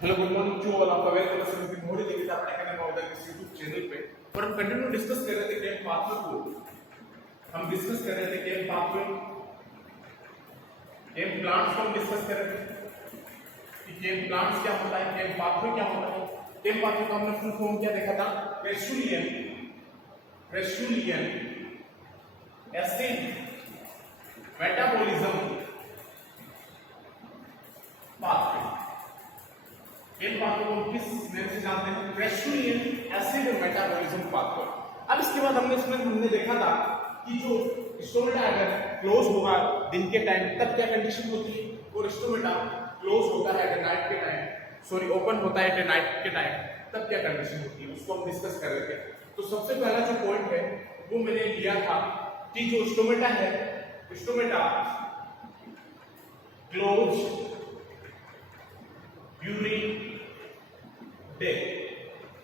Hello good morning to all, आपका welcome है सभी मोदी देखिए आपने कहने महोदय के YouTube चैनल पे। और हम कंटिन्यू डिस्कस कर रहे थे गेम पाथवे को। हम डिस्कस कर रहे थे गेम पाथवे, गेम प्लांट्स को हम डिस्कस कर रहे थे कि गेम प्लांट्स क्या होता है, गेम पाथवे क्या होता है। गेम पाथवे का हमने फुल फॉर्म क्या देखा था, रेस्टुलियन एसिड मेटाबॉलिज्म पाथवे। इन बातों को किस नाम से जानते हैं, रेस्टुलियन एसिड मेटाबॉलिज्म पाथवे। अब इसके बाद हमने देखा था कि जो स्टोमेटा अगर क्लोज होगा दिन के टाइम तब क्या कंडीशन होती है, और स्टोमेटा क्लोज होता है एट नाइट के टाइम, सॉरी ओपन होता है एट नाइट के टाइम तब क्या कंडीशन होती है, उसको हम डिस्कस कर रहे थे। तो सबसे पहला जो पॉइंट है वो मैंने लिया था कि जो स्टोमेटा है, स्टोमेटा क्लोज ड्यूरिंग डे,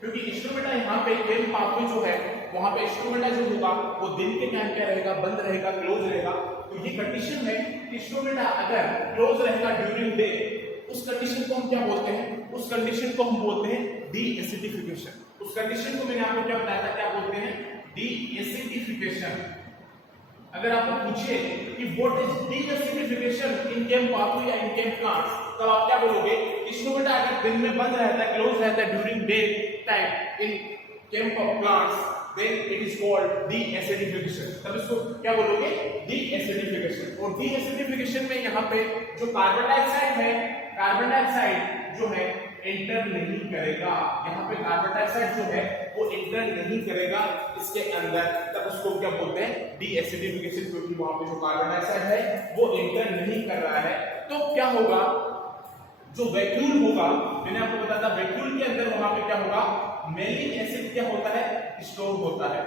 क्योंकि स्टोमेटा यहाँ पे गेम पाथवे जो है वहां पे स्टोमेटा जो होगा वो दिन के टाइम क्या रहेगा, बंद रहेगा, क्लोज रहेगा। तो ये कंडीशन है कि स्टोमेटा अगर क्लोज रहेगा ड्यूरिंग डे, उस कंडीशन को हम क्या बोलते हैं, उस कंडीशन को हम बोलते हैं डी एसिडिफिकेशन। उस कंडीशन को मैंने आपको क्या बताया था, क्या बोलते हैं, डी एसिडिफिकेशन। अगर आपको पूछे कि what is D acidification in game pathway या इन गेम प्लांट्स, तब आप क्या बोलोगे, स्टोमेटा अगर दिन में बंद रहता है, क्लोज रहता है during day time in game plants, then it is called deacidification. तब इसको क्या बोलोगे, डी एसिडिफिकेशन। और डी एसिडिफिकेशन में यहाँ पे जो कार्बन डाइऑक्साइड है, कार्बन डाइऑक्साइड जो है एंटर नहीं करेगा, यहाँ पे कार्बन डाइऑक्साइड जो है वो एंटर नहीं करेगा इसके अंदर, तब उसको क्या बोलते हैं, डी एसिडिफिकेशन, क्योंकि वहां पे जो कार्बन डाइऑक्साइड है वो एंटर नहीं कर रहा है। तो क्या होगा, जो वैक्यूल होगा, मैंने आपको बताया था वैक्यूल के अंदर वहां पे क्या होगा, मैलिक एसिड क्या होता है, स्टोर होता है।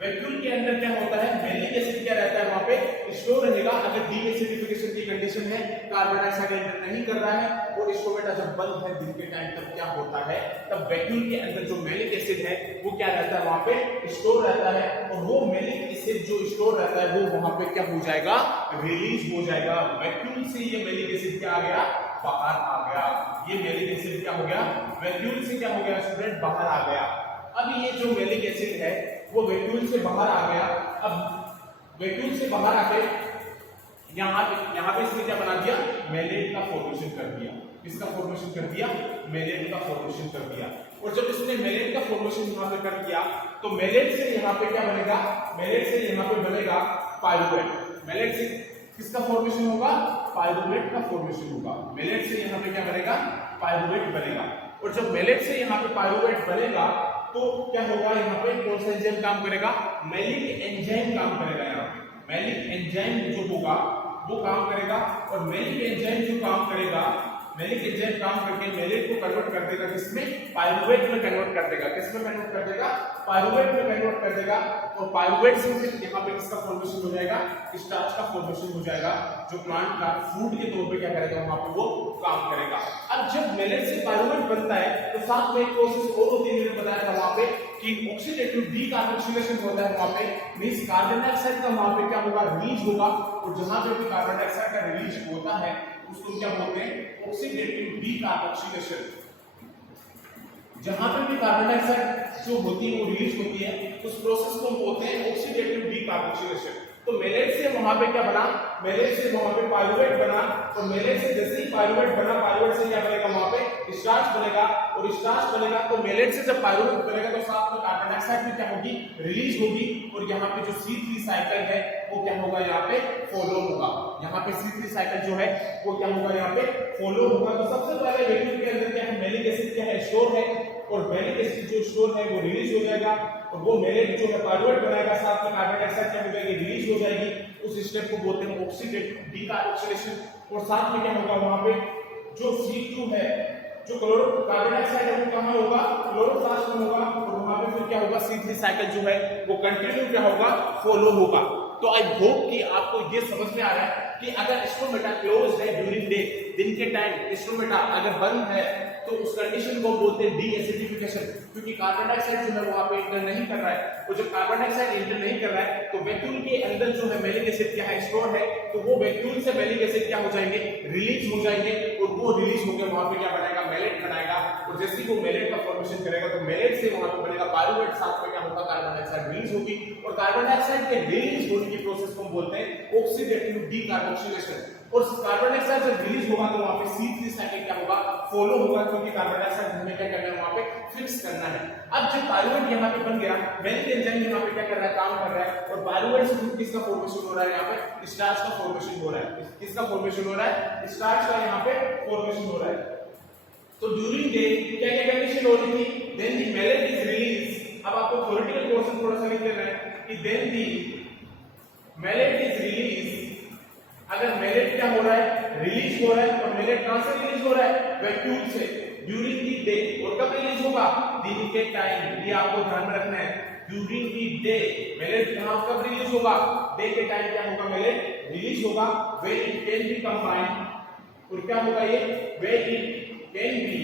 वैक्यूल के अंदर क्या होता है, मैलिक एसिड क्या रहता है वहां पे, स्टोर रहेगा। अगर डी एसिडिफिकेशन की कंडीशन है, कार्बन डाइऑक्साइड एंटर नहीं कर रहा है और स्टोमेटा जब बंद है दिन के टाइम, तब क्या होता है, तब वैक्यूल के अंदर जो मैलिक एसिड है वो क्या रहता है, वहां पे स्टोर रहता है। और वो मैलिक एसिड जो स्टोर रहता है वो वहां पे क्या हो जाएगा, रिलीज हो जाएगा। वैक्यूल से ये मैलिक एसिड क्या आ गया, बाहर आ गया। ये मैलिक एसिड क्या हो गया, वैक्यूल से क्या हो गया स्टूडेंट, बाहर आ गया। अब ये जो मैलिक एसिड है वो वैक्यूल से बाहर आ गया। अब वैक्यूल से बाहर आके यहाँ पे इसने क्या बना दिया, मैलेट का फॉर्मेशन कर दिया। किसका फॉर्मेशन कर दिया, मैलेट का फॉर्मेशन कर दिया। और जब इसने मैलेट का फॉर्मेशन यहाँ पे कर दिया, तो मैलेट से यहाँ पे क्या बनेगा, मैलेट से यहाँ पे बनेगा पाइरुवेट। मैलेट से किसका फॉर्मेशन होगा, पाइरुवेट का फॉर्मेशन होगा। मैलेट से यहाँ पे क्या बनेगा, पाइरुवेट बनेगा। और जब मैलेट से यहाँ पे पाइरुवेट बनेगा तो क्या होगा, यहाँ पे कौन सा एंजाइम काम करेगा, मैलिक एंजाइम काम करेगा। यहाँ पे मैलिक एंजाइम जो होगा वो काम करेगा। और मैलिक एंजाइम जो काम करेगा, मैलिक एंजाइम काम करके मैलेट को कन्वर्ट कर देगा किसमें, पाइरुवेट में कन्वर्ट कर देगा। किसमें कन्वर्ट कर देगा, पाइरुवेट में कन्वर्ट कर देगा। और पाइरुवेट से यहाँ पे किसका फॉर्मेशन हो जाएगा, स्टार्च का फॉर्मेशन हो जाएगा, जो प्लांट का फूड के तौर पे क्या करेगा, वहां पे वो काम करेगा। अब जब मैलेट से पाइरुवेट बनता है तो साथ में एक प्रोसेस और होती है, मैंने बताया था वहां पे कि ऑक्सीडेटिव डीकार्बोक्सिलेशन होता है। वहां पे मींस कार्बन डाइऑक्साइड का वहां पे क्या होगा, रिलीज होगा। और जहां पे भी कार्बन डाइऑक्साइड का रिलीज होता है उसको क्या बोलते हैं, ऑक्सीडेटिव डीकार्बोक्सिलेशन। जहां पे भी कार्बन डाइऑक्साइड जो होती है वो रिलीज होती है, उस प्रोसेस को हम बोलते हैं ऑक्सीडेटिव डीकार्बोक्सिलेशन। तो मैलेट से वहां पे क्या बना, मैलेट से वहां पे पाइरुवेट बना। और मैलेट से जैसे ही पाइरुवेट बना, पाइरुवेट से क्या बनेगा, वहां पे स्टार्च बनेगा। और स्टार्च बनेगा तो मैलेट से जब पाइरुवेट बनेगा तो साथ में कार्बन डाइऑक्साइड भी क्या होगी, रिलीज होगी। और यहाँ पे जो C3 साइकिल है वो क्या होगा, यहाँ पे फॉलो होगा। यहाँ पे C3 साइकिल जो है वो क्या होगा, यहाँ पे फॉलो होगा। तो सबसे पहले वैक्यूल के अंदर क्या है, मैलिक एसिड क्या है, स्टोर है। और मैलिक एसिड जो स्टोर है वो रिलीज हो जाएगा। और वो मैलेट जो है पाइरुवेट बनाएगा, साथ में कार्बन डाइऑक्साइड क्या हो जाएगी, रिलीज हो जाएगी। उस स्टेप को बोलते हैं ऑक्सीडेटिव डीकार्बोक्सिलेशन। और साथ में क्या होगा, वहां पे जो C2 है, जो कार्बन डाइऑक्साइड है वो कहां होगा, क्लोरोप्लास्ट में होगा। और वहां पे फिर क्या होगा, C3 साइकिल जो है वो कंटिन्यू क्या होगा, फॉलो होगा। तो आई होप कि आपको ये समझ में आ रहा है कि अगर स्टोमेटा क्लोज है ड्यूरिंग डे, दिन के टाइम स्टोमेटा अगर बंद है तो उस कंडीशन को बोलते हैं डी एसिडिफिकेशन, क्योंकि कार्बन डाइऑक्साइड जो है वहां पे एंटर नहीं कर रहा है। और जब कार्बन डाइऑक्साइड एंटर नहीं कर रहा है तो वैक्यूल के अंदर जो है मैलिक एसिड क्या है, स्टोर है। तो वो वैक्यूल से मैलिक एसिड क्या हो जाएंगे, रिलीज हो जाएंगे। और वो रिलीज होकर वहां पे क्या बनेगा, मैलेट मेलेट बनाएगा, और जैसे ही वो मेलेट का फॉर्मेशन करेगा तो मेलेट से वहां पे बनेगा पायरुवेट, साथ में क्या होगा कार्बन डाइऑक्साइड रिलीज होगी, और कार्बन डाइऑक्साइड के रिलीज होने की प्रोसेस को हम बोलते हैं ऑक्सीडेटिव डीकार्बोक्सिलेशन। और कार्बन डाइऑक्साइड जब रिलीज होगा तो वहां पे C3 साइकिल क्या होगा फॉलो होगा, क्योंकि कार्बन डाइऑक्साइड हमें क्या करना है वहां पे फिक्स करना है। अब जब पायरुवेट यहाँ पे बन गया, मेलिक एंजाइम यहाँ पे क्या कर रहा है काम कर रहा है, और पायरुवेट से किसका फॉर्मेशन हो रहा है, यहाँ पे स्टार्च का फॉर्मेशन हो रहा है। किसका फॉर्मेशन हो रहा है, स्टार्च का यहाँ पे फॉर्मेशन हो रहा है। तो ड्यूरिंग डे क्या क्या कंडीशन हो रही थी, then the malate is release. अब आपको थ्योरेटिकल पोर्शन थोड़ा सा लिख लेना है कि then the malate is release. अगर मेलेट क्या हो रहा है रिलीज हो रहा है, तो मेलेट कहां से रिलीज हो रहा है, वैक्यूल से, ड्यूरिंग द डे। और कब रिलीज होगा, दिन के टाइम, ये आपको ध्यान में रखना है। ड्यूरिंग द डे मेलेट कब रिलीज होगा, डे के टाइम क्या होगा मेलेट रिलीज होगा, when it can be combined. और क्या होगा ये, व्हेन इट कैन बी,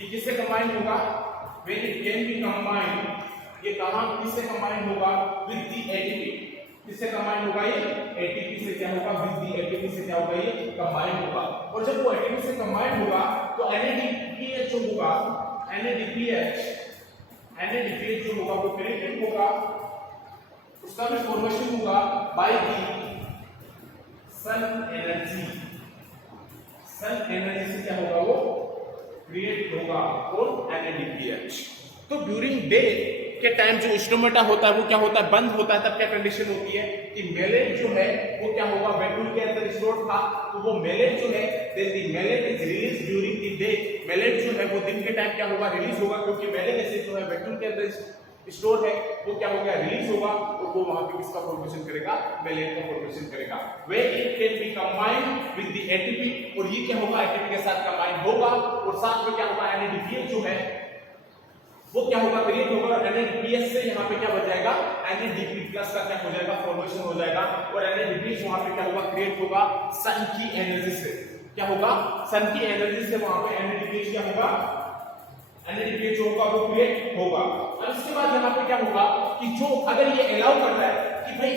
ये किससे कंबाइन होगा, when it can be combined. ये कहां किससे कंबाइन होगा, विद द एटीपी। किससे कंबाइन होगा, ये एटीपी से क्या होगा, विद द एटीपी से क्या होगा, ये कंबाइन होगा। और जब वो एटीपी से कंबाइन होगा तो NADPH जो होगा, NADPH जो होगा वो क्रिएटेड होगा, उसका भी फॉर्मेशन होगा by the sun energy. Sun energy से क्या होगा, वो क्रिएट होगा और NADPH। तो ड्यूरिंग डे के टाइम जो स्टोमेटा होता है वो क्या होता है, बंद होता है। तब क्या कंडीशन होती है कि मेलेट जो है वो क्या होगा, वैक्यूल के अंदर स्टोर था, तो वो मेलेट जो है then the malate is release during the day. Malate जो है वो दिन के टाइम क्या होगा, रिलीज होगा, क्योंकि मेलेट एसिड जो है वैक्यूल के अंदर स्टोर है, वो क्या हो गया रिलीज होगा, और वो वहां पे किसका फॉर्मेशन करेगा, मेलेट का फॉर्मेशन करेगा। Way it can be combined with the ATP, और ये क्या होगा एटीपी के साथ कंबाइन होगा, और साथ में क्या होगा NADPH जो है वो क्या होगा क्रिएट होगा, और NADPH से यहाँ पे क्या बन जाएगा, NADP+ का क्या हो जाएगा फॉर्मेशन हो जाएगा, और NADPH वहां पे क्या होगा क्रिएट होगा सन की एनर्जी से। क्या होगा, सन की एनर्जी से वहां पे NADPH क्या होगा, NADPH जो होगा वो क्रिएट होगा। अब इसके बाद यहाँ पे क्या होगा कि जो अगर ये अलाउ कर रहा है कि भाई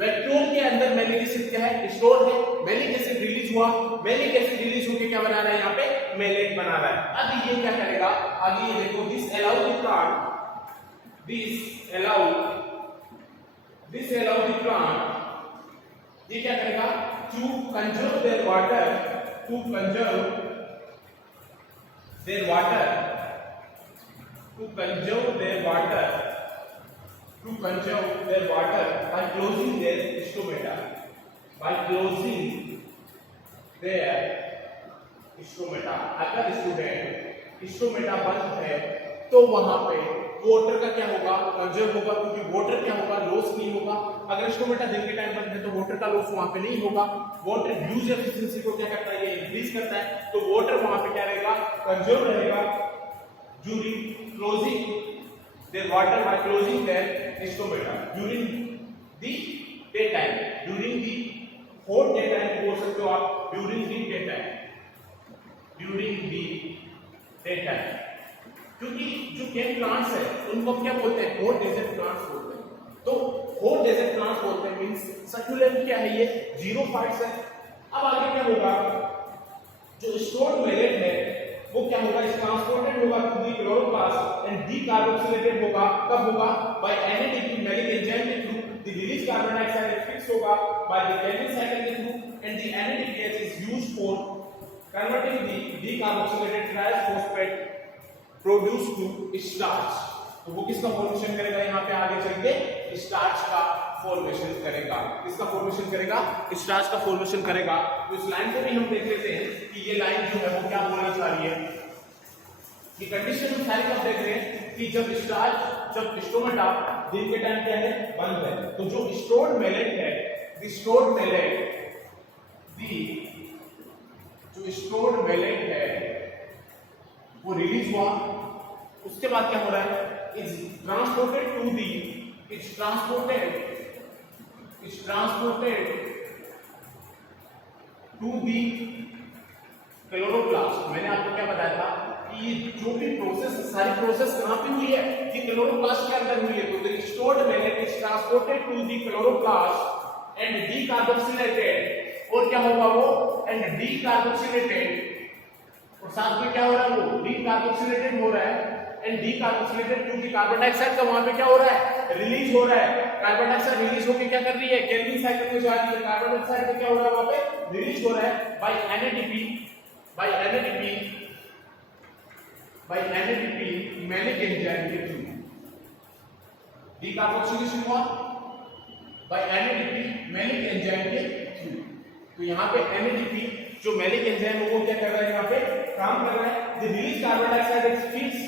वैक्यूल के अंदर मेलिक एसिड क्या है स्टोर है, मेलिक एसिड रिलीज हुआ, मेलिक एसिड रिलीज होकर क्या बना रहा है यहाँ पे मेलेट बना रहा है। अब ये क्या करेगा, आगे ये देखो, this allow the plant, this allow the plant, ये क्या करेगा to conserve their water, to conserve their water, to conserve their water, to conserve their water by closing their stomata, by closing their stomata। अगर student stomata बंद है तो वहां पे water का क्या होगा, कंजर्व होगा, क्योंकि वाटर क्या होगा लॉस नहीं होगा। अगर स्टोमेटा दिन के टाइम बंद है तो वाटर का लॉस वहां पे नहीं होगा। वाटर यूज एफिशिएंसी को क्या करता है, ये इंक्रीज करता है, तो वाटर वहां पे क्या रहेगा, कंजर्व रहेगा during closing their water, by closing their stomata during the daytime, during the hot daytime बोल सकते हो आप, during the daytime, during the daytime। क्योंकि जो केम प्लांट्स है उनको क्या बोलते हैं, हॉट डेजर्ट प्लांट्स बोलते हैं। तो हॉट डेजर्ट प्लांट्स बोलते हैं मींस सर्कुलेंट क्या है, ये जीरोफाइट्स है। अब आगे क्या होगा, जो स्टोर्ड मेलेट है वो क्या होगा, इस ट्रांसपोर्टेड होगा to the chloroplast and decarboxylated होगा। कब होगा, बाय NADP मेलिक एंजाइम के through. The release carbon dioxide fix होगा बाय द केल्विन साइकिल के through, and the NADPH is used for converting the decarboxylated triphosphate produce to starch. तो वो किसका formation करेगा, यहाँ पे आगे चल के स्टार्च का फॉर्मेशन करेगा। किसका फॉर्मेशन करेगा, स्टार्च का फॉर्मेशन करेगा। तो इस लाइन को भी हम देख लेते हैं कि ये लाइन जो है वो क्या बोलना चाह रही है, कि कंडीशन हम सारी कब देख रहे हैं कि जब स्टोमेटा दिन के टाइम क्या है बंद है, तो जो स्टोर्ड मेलेट है, द स्टोर्ड मेलेट, जो स्टोर्ड मेलेट है वो रिलीज हुआ। उसके बाद क्या हो रहा है, is transported to the, it's transported to the chloroplast. मैंने आपको क्या बताया था कि जो भी प्रोसेस, सारी प्रोसेस कहां पे हुई है, कि क्लोरोप्लास्ट के अंदर हुई है। तो the stored malate is transported to the chloroplast and decarboxylated, और क्या होगा वो, एंड डीकार्बोक्सिलेटेड, और साथ में क्या हो रहा है, वो डीकार्बोक्सिलेटेड हो रहा है, एंड डीकार्बोक्सिलेटेड क्योंकि कार्बन डाइऑक्साइड का वहां पे क्या हो रहा है, रिलीज हो रहा है। कार्बन डाइऑक्साइड रिलीज होकर क्या कर रही है, केल्विन साइकिल में जा रही है। कार्बन डाइऑक्साइड में क्या हो रहा है, वहां पे रिलीज हो रहा है बाय एनएडीपी मैलिक एंजाइम के थ्रू। डीकार्बोक्सिलेशन हुआ बाय एनएडीपी मैलिक एंजाइम के थ्रू। तो यहाँ पे एनएडीपी जो मैलिक एंजाइम है वो क्या कर रहा है, यहाँ पे काम कर रहा है। The release carbon dioxide is fix,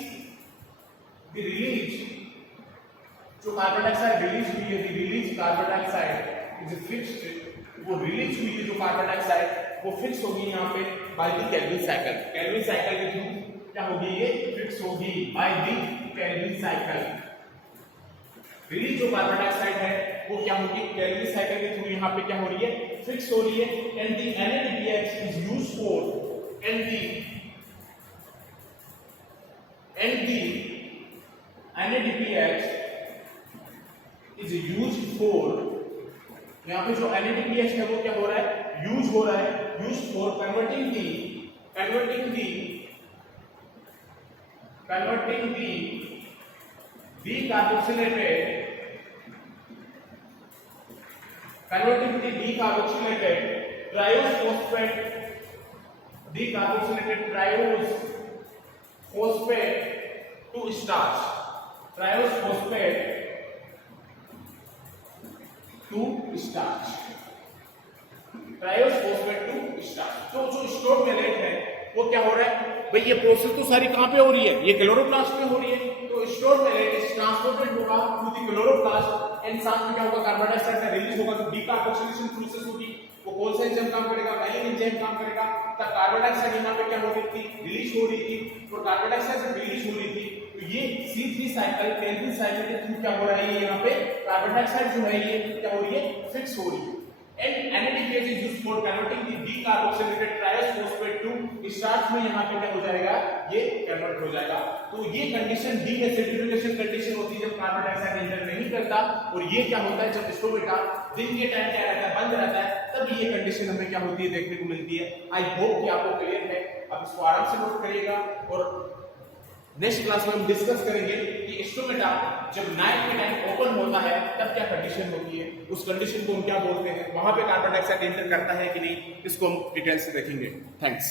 the release जो कार्बन डाइऑक्साइड रिलीज हुई है, the release carbon dioxide is fixed, वो रिलीज हुई है जो कार्बन डाइऑक्साइड वो फिक्स होगी यहाँ पे bye the Calvin cycle. Kelvin cycle के थ्रू क्या होगी, ये फिक्स होगी bye the Calvin cycle. Release जो कार्बन डाइऑक्साइड है वो क्या होगी, केल्विन साइकिल के थ्रू यहाँ पे क्या हो रही है, फिक्स हो रही है। And the NADPH is used for and the NADPH is used for, यहाँ पे जो NADPH है वो क्या हो रहा है, यूज हो रहा है, use for converting the decarboxylated triose phosphate to starch, triose phosphate to starch, triose phosphate to starch। तो जो स्टोर मेलेट है वो क्या हो रहा है भाई, ये प्रोसेस तो सारी कहां पे हो रही है, ये क्लोरोप्लास्ट में हो रही है। तो स्टोर मेलेट इज ट्रांसपोर्टेड होगा टू द क्लोरोप्लास्ट एंड साथ में क्या होगा, कार्बन डाइऑक्साइड का रिलीज होगा। तो डीकार्बोक्सिलेशन प्रोसेस होगी, वो कौन सा एंजाइम काम करेगा, मैलिक एंजाइम काम करेगा। तब कार्बन डाइऑक्साइड यहाँ पे क्या हो रही थी, रिलीज हो रही थी, और कार्बन डाइऑक्साइड जब रिलीज हो रही थी तो ये C3 साइकिल केल्विन साइकिल के थ्रू क्या हो रहा है, यहाँ पे कार्बन डाइऑक्साइड जो है ये क्या हो रही है, फिक्स हो रही है। And NADPH is used for converting the decarboxylated triose phosphate to starch में यहाँ पे क्या हो जाएगा, ये कन्वर्ट हो जाएगा। तो ये कंडीशन डीएसिडिफिकेशन कंडीशन होती है जब कार्बन डाइऑक्साइड एंटर नहीं करता, और ये क्या होता है जब स्टोमेटा दिन के टाइम क्या रहता है, बंद रहता है, तब ये कंडीशन हमें क्या होती है, देखने को मिलती है। आई होप कि आपको क्लियर है। अब इसको आराम से नोट करिएगा, और नेक्स्ट क्लास में हम डिस्कस करेंगे कि स्टोमेटा जब नाइट के टाइम ओपन होता है तब क्या कंडीशन होती है, उस कंडीशन को हम क्या बोलते हैं, वहां पे कार्बन डाइऑक्साइड एंटर करता है कि नहीं, इसको हम डिटेल से देखेंगे। थैंक्स।